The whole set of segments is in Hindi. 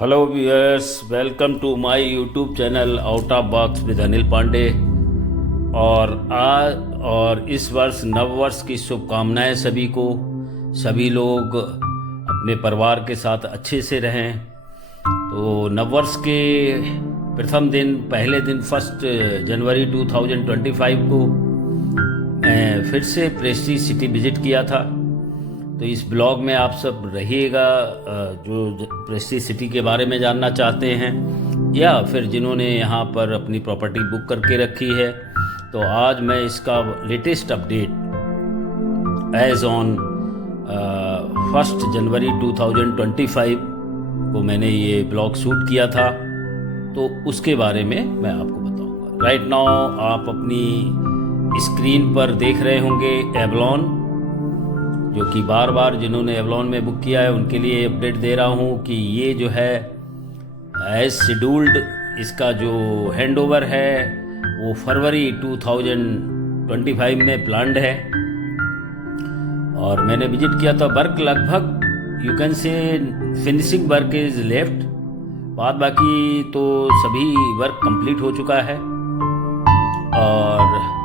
Hello viewers, welcome to my YouTube channel out of box with Anil Pandey. और इस वर्ष नव वर्ष की शुभकामनाएं सभी को। सभी लोग अपने परिवार के साथ अच्छे से रहें। तो नव वर्ष के प्रथम दिन, पहले दिन 1 जनवरी 2025 को मैं फिर से प्रेस्टीज सिटी विजिट किया था। तो इस ब्लॉग में आप सब रहिएगा जो प्रेस्टीज सिटी के बारे में जानना चाहते हैं या फिर जिन्होंने यहाँ पर अपनी प्रॉपर्टी बुक करके रखी है। तो आज मैं इसका लेटेस्ट अपडेट एज ऑन 1 जनवरी 2025 को मैंने ये ब्लॉग शूट किया था, तो उसके बारे में मैं आपको बताऊंगा। राइट नाउ आप अपनी स्क्रीन पर देख रहे होंगे एवलॉन, जो कि बार बार जिन्होंने एवलॉन में बुक किया है उनके लिए अपडेट दे रहा हूँ कि ये जो है एज शेड्यूल्ड, इसका जो हैंडओवर है वो फरवरी 2025 में प्लान्ड है। और मैंने विजिट किया था। वर्क लगभग you can say finishing work is left, बाद बाकी तो सभी वर्क कंप्लीट हो चुका है। और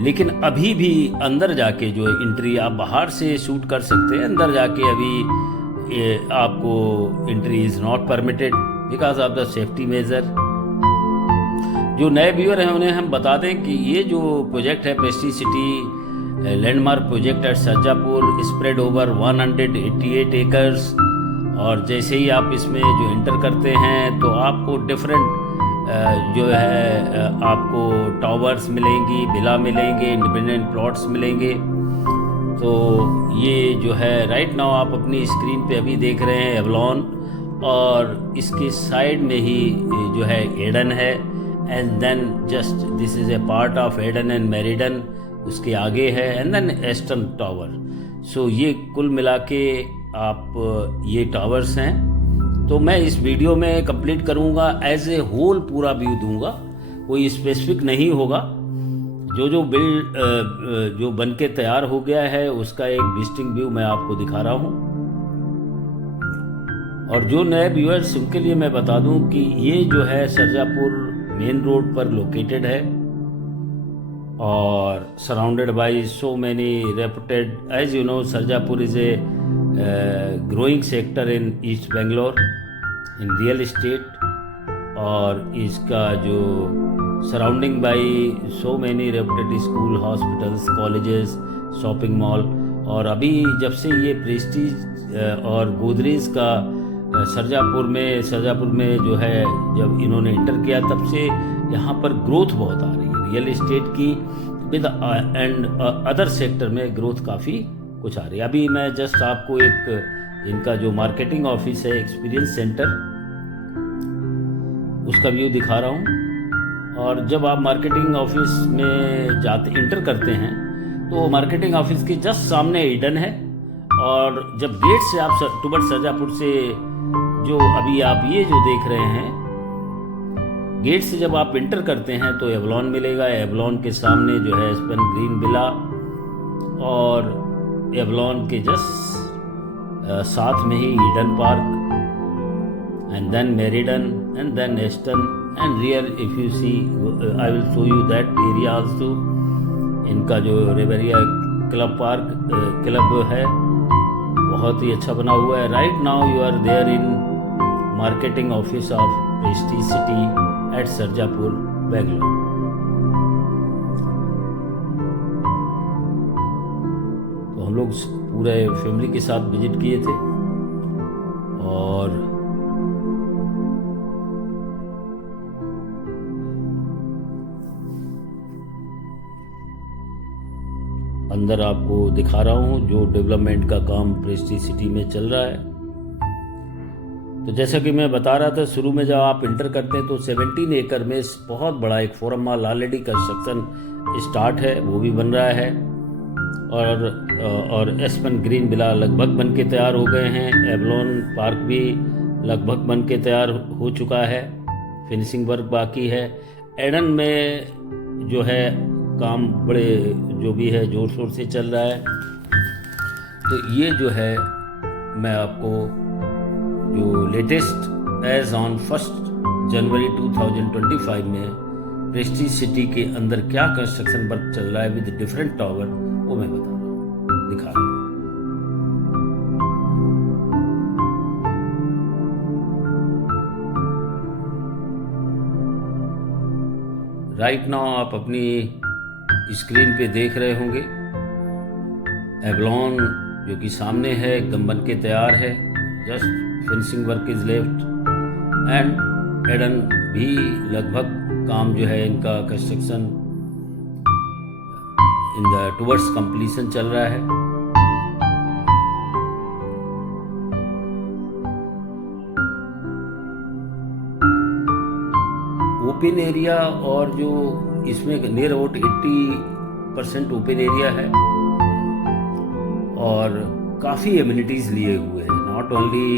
लेकिन अभी भी अंदर जाके जो एंट्री आप बाहर से शूट कर सकते हैं, अंदर जाके अभी आपको entry is not permitted because of the safety major. जो नए व्यूअर हैं उन्हें हम बता दें कि ये जो प्रोजेक्ट है Prestige city landmark project at Sarjapur, spread over 188 acres. और जैसे ही आप इसमें जो एंटर करते हैं तो आपको डिफरेंट जो है आपको टावर्स मिलेंगी, विला मिलेंगे, इंडिपेंडेंट प्लॉट्स मिलेंगे। तो ये जो है राइट नाउ आप अपनी स्क्रीन पे अभी देख रहे हैं एवलॉन, और इसके साइड में ही जो है एडन है। And then just this is a part of Eden and Meridian, उसके आगे है। And then Aston tower. So ये कुल मिला के आप ये टावर्स हैं। तो मैं इस वीडियो में कंप्लीट करूंगा, एज ए होल पूरा व्यू दूंगा, कोई स्पेसिफिक नहीं होगा। जो बन के तैयार हो गया है उसका एक विजिटिंग व्यू मैं आपको दिखा रहा हूं। और जो नए व्यूअर्स उनके लिए मैं बता दूं कि ये जो है सरजापुर मेन रोड पर लोकेटेड है और surrounded by so many reputed, as you know Sarjapur is a growing sector in east Bangalore in real estate. और इसका जो surrounding by so many reputed school, hospitals, colleges, shopping mall. और अभी जब से ये प्रेस्टीज और गोदरेज का सरजापुर में जो है जब इन्होंने इंटर किया तब से यहाँ पर ग्रोथ बहुत आ रही है रियल इस्टेट की, विद एंड अदर सेक्टर में ग्रोथ काफ़ी कुछ आ रही है। अभी मैं जस्ट आपको एक इनका जो मार्केटिंग ऑफिस है, एक्सपीरियंस सेंटर, उसका व्यू दिखा रहा हूँ। और जब आप मार्केटिंग ऑफिस में जाते इंटर करते हैं तो मार्केटिंग ऑफिस के जस्ट सामने ईडन है। और जब गेट से आप टुवर्ड सरजापुर से जो अभी आप ये जो देख रहे हैं, गेट से जब आप इंटर करते हैं तो एवलॉन मिलेगा। एवलॉन के सामने जो है एस्पेन ग्रीन विला, और एवलॉन के जस्ट साथ में ही Eden park, and then Meridian, and then Aston, and rear if you see I will show you that area also. इनका जो रेवेरिया क्लब पार्क क्लब है बहुत ही अच्छा बना हुआ है। Right now you are there in marketing office of Prestige City at Sarjapur Bangalore. तो हम लोग पूरे फैमिली के साथ विजिट किए थे। और अंदर आपको दिखा रहा हूँ जो डेवलपमेंट का काम प्रेस्टीज सिटी में चल रहा है। तो जैसा कि मैं बता रहा था, शुरू में जब आप इंटर करते हैं तो 17 एकड़ में बहुत बड़ा एक forum mall already construction start है, वो भी बन रहा है। और एस्पेन ग्रीन विला लगभग बन के तैयार हो गए हैं। एवलॉन पार्क भी लगभग बन के तैयार हो चुका है, फिनिशिंग वर्क बाकी है। एडन में जो है काम बड़े जो भी है ज़ोर शोर से चल रहा है। तो ये जो है मैं आपको जो लेटेस्ट एज ऑन 1 जनवरी 2025 में प्रेस्टीज सिटी के अंदर क्या कंस्ट्रक्शन वर्क चल रहा है विद डिफरेंट टावर, वो मैं बता रहा हूँ, दिखा रहा हूँ। राइट नाउ आप अपनी स्क्रीन पे देख रहे होंगे एवलॉन जो कि सामने है, एकदम बन के तैयार है। Just finishing work is left and Eden भी लगभग काम जो है इनका construction in the towards completion चल रहा है। ओपन एरिया और जो इसमें नियर अबाउट 80% ओपन एरिया है और काफ़ी एमिनिटीज़ लिए हुए हैं, नॉट ओनली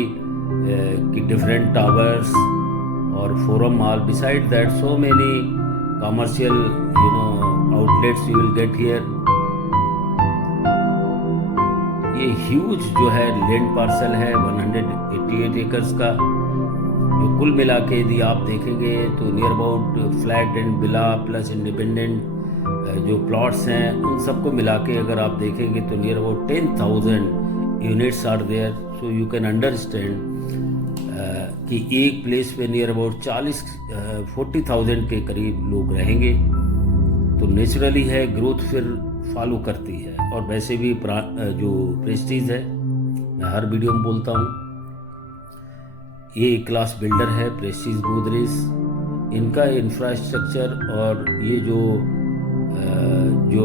कि डिफरेंट टावर्स और forum mall, beside that so many commercial outlets you will get here. ये ह्यूज जो है लैंड पार्सल है 188 एकर्स का, जो कुल मिला के यदि आप देखेंगे तो near about flat and villa plus independent जो प्लॉट्स हैं उन सबको मिला के अगर आप देखेंगे तो near about 10,000 units are there. So you can understand कि एक प्लेस पे नियर अबाउट 40,000 के करीब लोग रहेंगे, तो नेचुरली है ग्रोथ फिर फॉलो करती है। और वैसे भी जो प्रेस्टीज है, मैं हर वीडियो में बोलता हूँ, ये एक क्लास बिल्डर है प्रेस्टीज गोदरेज। इनका इंफ्रास्ट्रक्चर और ये जो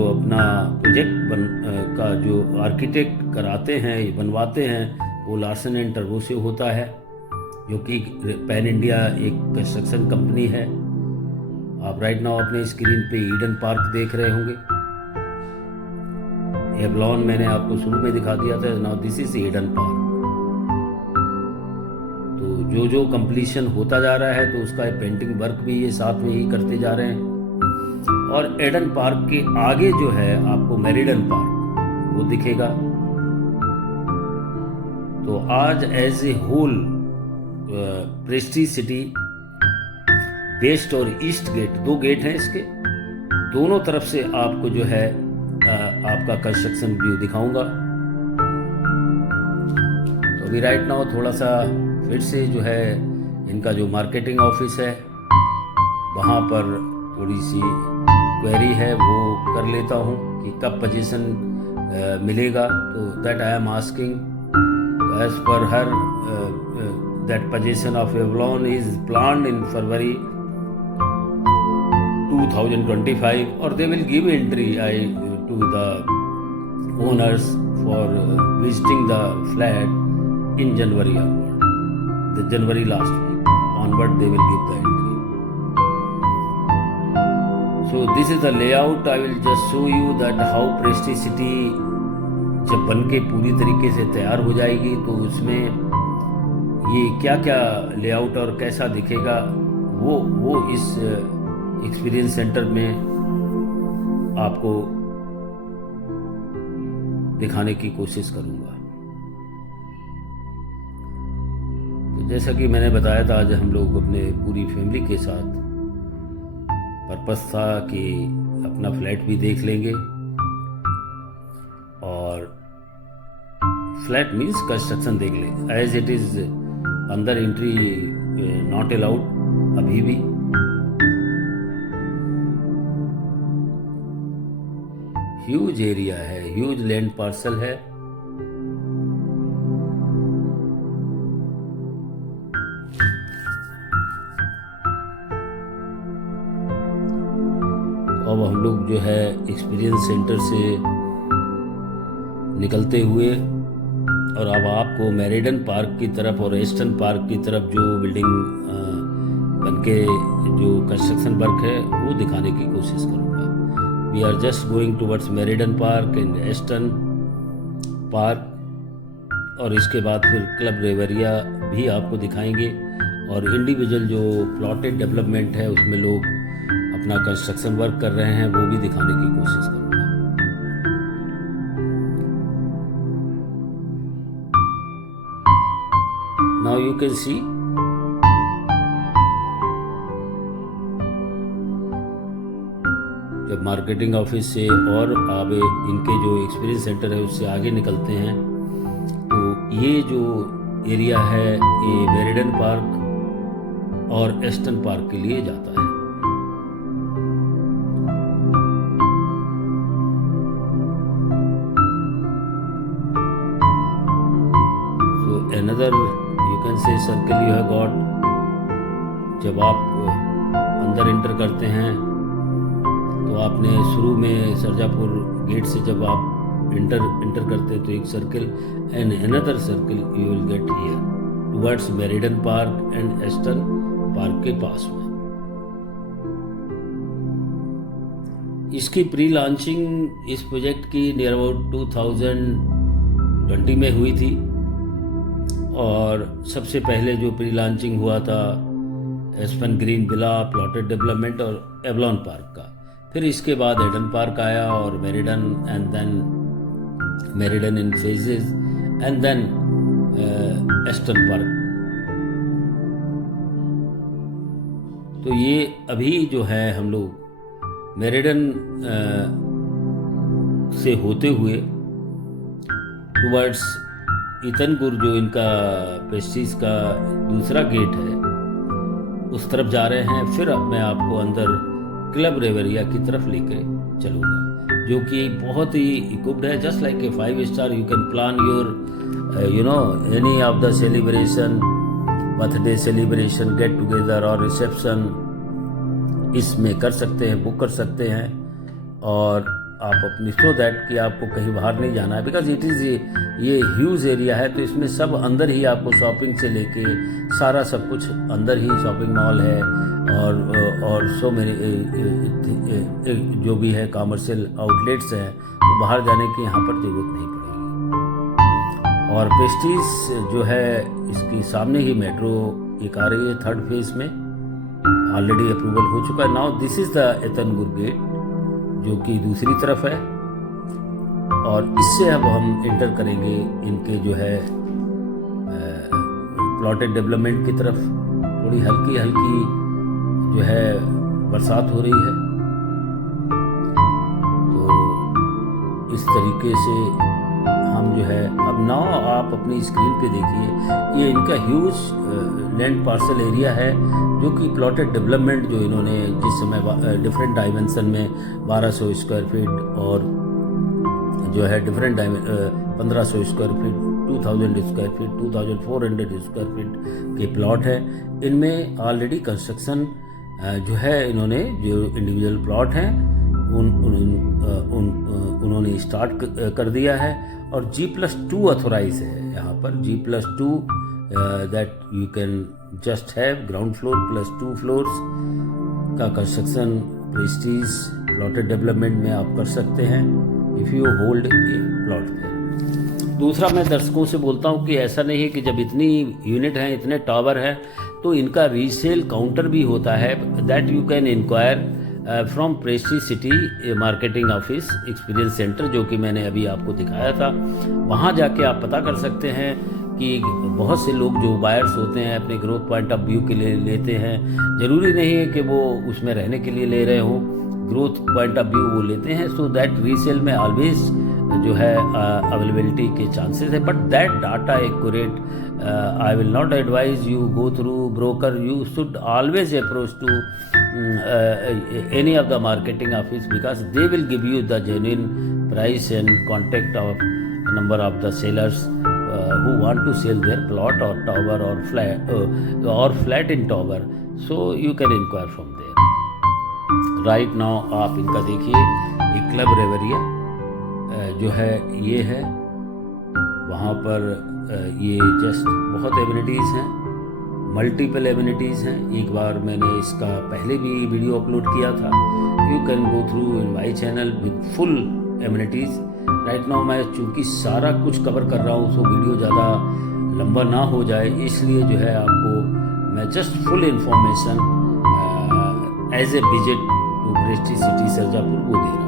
अपना प्रोजेक्ट का जो आर्किटेक्ट कराते हैं, बनवाते हैं, वो लार्सन एंड टर्बो से होता है, जो कि पैन इंडिया एक कंस्ट्रक्शन कंपनी है। आप राइट नाउ अपने स्क्रीन पे ईडन पार्क देख रहे होंगे। एवलॉन मैंने आपको शुरू में दिखा दिया था, now this is Eden park. तो जो कंप्लीशन होता जा रहा है तो उसका पेंटिंग वर्क भी ये साथ में ही करते जा रहे हैं। और एडन पार्क के आगे जो है आपको मेरिडन पार्क वो दिखेगा। तो आज as a whole Prestige City west और ईस्ट गेट, 2 गेट हैं इसके, दोनों तरफ से आपको जो है आपका कंस्ट्रक्शन व्यू दिखाऊंगा। तो अभी राइट नाउ थोड़ा सा फिर से जो है इनका जो मार्केटिंग ऑफिस है वहाँ पर थोड़ी सी क्वेरी है वो कर लेता हूँ कि कब पोजीशन मिलेगा। तो that I am asking as per her that possession of Avalon is planned in February 2025 और they will give entry to the owners for visiting the flat in January onward. The January last week onward they will give the entry. So this is the layout. I will just show you that how Prestige City जब बन के पूरी तरीके से तैयार हो जाएगी तो उसमें ये क्या क्या लेआउट और कैसा दिखेगा वो इस एक्सपीरियंस सेंटर में आपको दिखाने की कोशिश करूँगा। तो जैसा कि मैंने बताया था, आज हम लोग अपने पूरी फैमिली के साथ पर्पस था कि अपना फ्लैट भी देख लेंगे और फ्लैट मीन्स कंस्ट्रक्शन देख लें। एज इट इज अंदर एंट्री नॉट अलाउड अभी भी। ह्यूज एरिया है, ह्यूज लैंड पार्सल है। अब हम लोग जो है एक्सपीरियंस सेंटर से निकलते हुए और अब आपको मेरिडन पार्क की तरफ और ईस्टर्न पार्क की तरफ जो बिल्डिंग बनके जो कंस्ट्रक्शन वर्क है वो दिखाने की कोशिश करूँगा। We are just going towards Meridian park and Eastern park और इसके बाद फिर क्लब रेवरिया भी आपको दिखाएंगे और इंडिविजुअल जो प्लॉटेड डेवलपमेंट है उसमें लोग अपना कंस्ट्रक्शन वर्क कर रहे हैं वो भी दिखाने की कोशिश करूँगा। नाउ यू कैन सी जब मार्केटिंग ऑफिस से और आप इनके जो एक्सपीरियंस सेंटर है उससे आगे निकलते हैं तो ये जो एरिया है ये मेरिडन पार्क और एस्टन पार्क के लिए जाता है। So another you can say circle you have got। जब आप अंदर एंटर करते हैं तो आपने शुरू में सरजापुर गेट से जब आप एंटर करते हैं तो एक circle and another circle you will get here towards Meridian park and Aston park के पास में। इसकी प्री लॉन्चिंग इस प्रोजेक्ट की नियर अबाउट 2020 में हुई थी और सबसे पहले जो प्री लॉन्चिंग हुआ था Aspen green villa plotted development और एवलॉन पार्क का। फिर इसके बाद एडन पार्क आया और Meridian and then Meridian in phases and then Aston park. तो ये अभी जो है हम लोग मेरिडन से होते हुए टुवर्ड्स ईतनपुर जो इनका पेस्ट्रीज का दूसरा गेट है उस तरफ जा रहे हैं। फिर अब मैं आपको अंदर क्लब रेवरिया की तरफ लेके चलूँगा जो कि बहुत ही इक्विप्ड है just like a 5 star. You can plan your any of the celebration, birthday celebration, get together और रिसेप्शन इसमें कर सकते हैं, बुक कर सकते हैं और आप अपनी सो दैट कि आपको कहीं बाहर नहीं जाना है बिकॉज इट इज़ ये ह्यूज एरिया है। तो इसमें सब अंदर ही आपको शॉपिंग से लेके सारा सब कुछ अंदर ही शॉपिंग मॉल है और सो मेरे जो भी है कॉमर्शियल आउटलेट्स हैं तो बाहर जाने की यहाँ पर ज़रूरत नहीं पड़ेगी। और पेस्ट्रीज जो है इसकी सामने ही मेट्रो एक आ रही है 3rd फेज में, ऑलरेडी अप्रूवल हो चुका है। नाउ दिस इज़ द एतनगुर गेट जो कि दूसरी तरफ है और इससे अब हम एंटर करेंगे इनके जो है प्लॉटेड डेवलपमेंट की तरफ। थोड़ी हल्की हल्की जो है बरसात हो रही है तो इस तरीके से हम जो है अब नाउ आप अपनी स्क्रीन पे देखिए ये इनका ह्यूज लैंड पार्सल एरिया है जो कि प्लॉटेड डेवलपमेंट जो इन्होंने जिस समय डिफरेंट डायमेंशन में 1200 स्क्वायर फीट और जो है different 1500 square feet, 2000 square feet, 2400 square feet के प्लॉट है। इनमें ऑलरेडी कंस्ट्रक्शन जो है इन्होंने जो इंडिविजुअल प्लॉट हैं उन्होंने स्टार्ट कर दिया है और G+2 अथोराइज है यहाँ पर। G+2 that you can just have ground floor +2 floors का कंस्ट्रक्शन प्रेस्टीज प्लॉटेड डेवलपमेंट में आप कर सकते हैं if you hold a plot there. दूसरा मैं दर्शकों से बोलता हूँ कि ऐसा नहीं है कि जब इतनी यूनिट हैं इतने टावर हैं तो इनका रीसेल काउंटर भी होता है that you can inquire from Prestige City marketing office experience centre जो कि मैंने अभी आपको दिखाया था। वहाँ जाके आप पता कर सकते हैं कि बहुत से लोग जो बायर्स होते हैं अपने ग्रोथ पॉइंट ऑफ व्यू के लिए लेते हैं। ज़रूरी नहीं है कि वो उसमें रहने के लिए ले रहे हों, ग्रोथ पॉइंट ऑफ व्यू वो लेते हैं सो दैट रीसेल में ऑलवेज जो है अवेलेबिलिटी के चांसेस है but that data accurate I will not advise you go through broker. You should always approach to any of the marketing office because they will give you the genuine price and contact of number of the sellers who want to sell their plot or tower or flat in tower, so you can inquire from there. Right now आप इनका देखिए ये क्लब रेवरिया जो है ये है वहाँ पर ये जस्ट बहुत एमिनिटीज़ हैं, मल्टीपल एमिनिटीज़ हैं। एक बार मैंने इसका पहले भी वीडियो अपलोड किया था। You can go through in my channel with full amenities. Right now मैं चूँकि सारा कुछ कवर कर रहा हूँ सो वीडियो ज़्यादा लंबा ना हो जाए इसलिए जो है आपको मैं just full information as a visit to Prestige City Sarjapur वो दे रहा हूँ।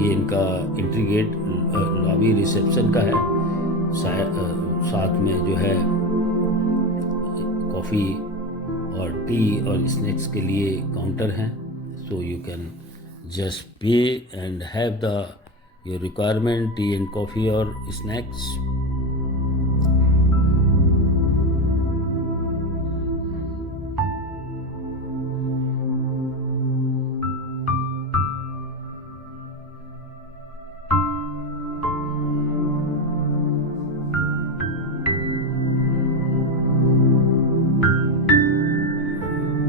ये इनका एंट्री गेट लॉबी रिसेप्शन का है। साथ में जो है कॉफ़ी और टी और स्नैक्स के लिए काउंटर हैं। सो यू कैन जस्ट पे and have the your requirement T and coffee और स्नैक्स।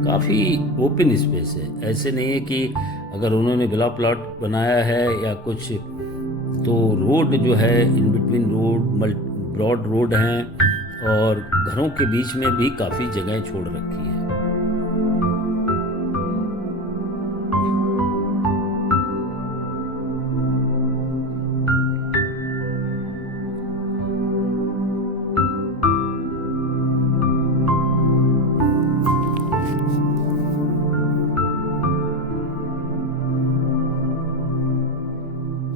काफ़ी ओपन स्पेस है, ऐसे नहीं है कि अगर उन्होंने बिला प्लॉट बनाया है या कुछ, तो रोड जो है in between road broad road हैं और घरों के बीच में भी काफ़ी जगह छोड़ रखी है।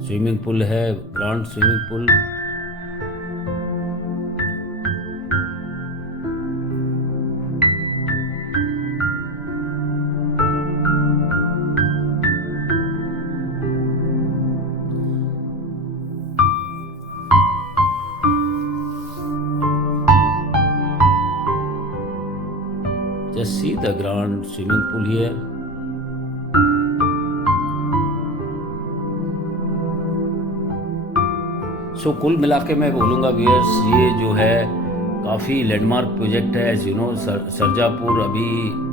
स्विमिंग पूल है, grand swimming pool. Just see the grand swimming pool here. सो कुल मिला के मैं बोलूँगा व्यूअर्स, ये जो है काफ़ी लैंडमार्क प्रोजेक्ट है। एज यू नो सरजापुर अभी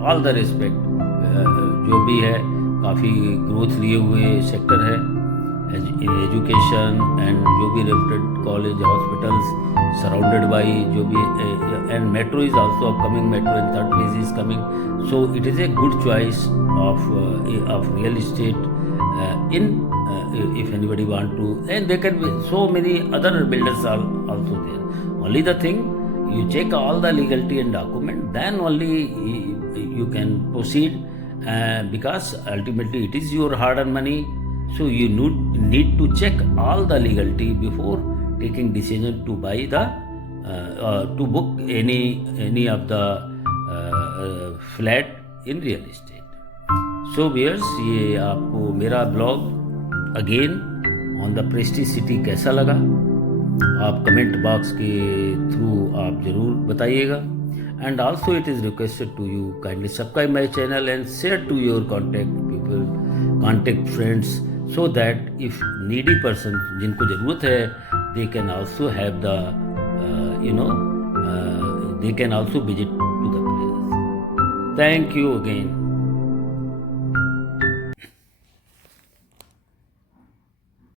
ऑल द रिस्पेक्ट जो भी है काफ़ी ग्रोथ लिए हुए सेक्टर है। एजुकेशन एंड जो भी reputed college hospitals surrounded by जो भी and metro is also upcoming, metro in third phase is coming. So it is a good choice of real estate in if anybody want to, and there can be so many other builders are also there. Only the thing, you check all the legality and document, then only you can proceed, because ultimately it is your hard earned money. So you need to check all the legality before taking decision to buy the to book any of the flat in real estate. So viewers, ये आपको मेरा blog again on the Prestige city कैसा लगा, आप कमेंट बॉक्स के थ्रू आप ज़रूर बताइएगा। And also it is requested to you kindly subscribe my channel and share to your contact friends, so that if needy person जिनको ज़रूरत है they can also have the they can also visit to the place. Thank you again.